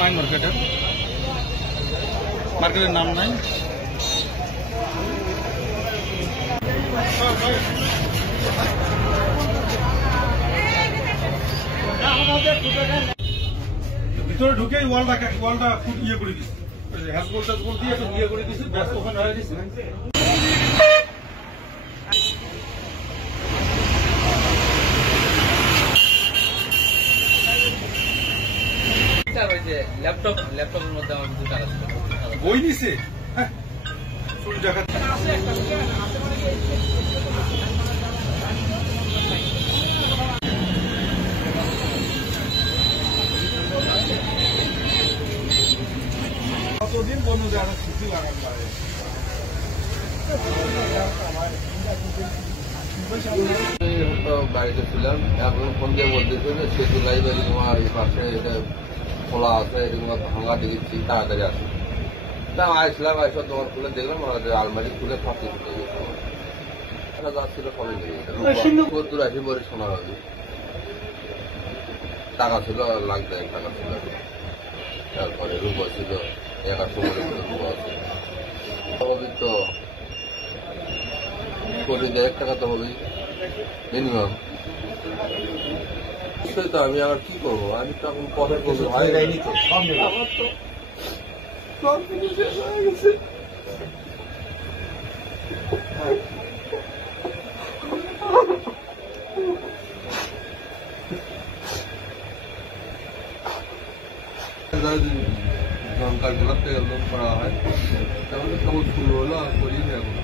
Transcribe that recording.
Mine মার্কেটের নাম নাই। ভিতরে ঢুকেই ওয়ালটা ইয়ে করে দিচ্ছে, হ্যাসবোল ট্যাসবোল দিয়ে একটু ইয়ে করে দিচ্ছে, ব্যস্ত ওখানে হয়ে দিচ্ছে। ল্যাপটপের মধ্যে আমার কিছু টাকা ছিল, বই নিছে। কতদিন বন্ধু যারা ছুটি লাগানো লাগে। বাড়িতে ছিলাম, এখন ফোন দিয়ে বলতেছে যে সেতু লাইব্রেরি তোমার এই পাশে এটা খোলা আছে, এটা ভাঙা দেখেছি, তাড়াতাড়ি আসে। আসলাম, এসব তোমার খুলে দেখলাম আলমারি খুলে ফাঁসি খুলে গেছে। এটা যাচ্ছিল ফলে লেগে গেছে। দূর আসি বলে শোনা হবে, টাকা ছিল লাখ 1,000 টাকা ছিল। তারপরে রূপা ছিল 1,800 রূপা আছে। তো 1,000 টাকা তো হবেই মিনিমাম। তো আমি আবার কি করবো, আমি তো এখন পথে করবো হয়ে যায়নি তো, সব কিছু শেষ হয়ে গেছে। লঙ্কার গোলাপ থেকে লোন করা হয়, তাহলে কেমন শুরু হলো আর করি না এখন।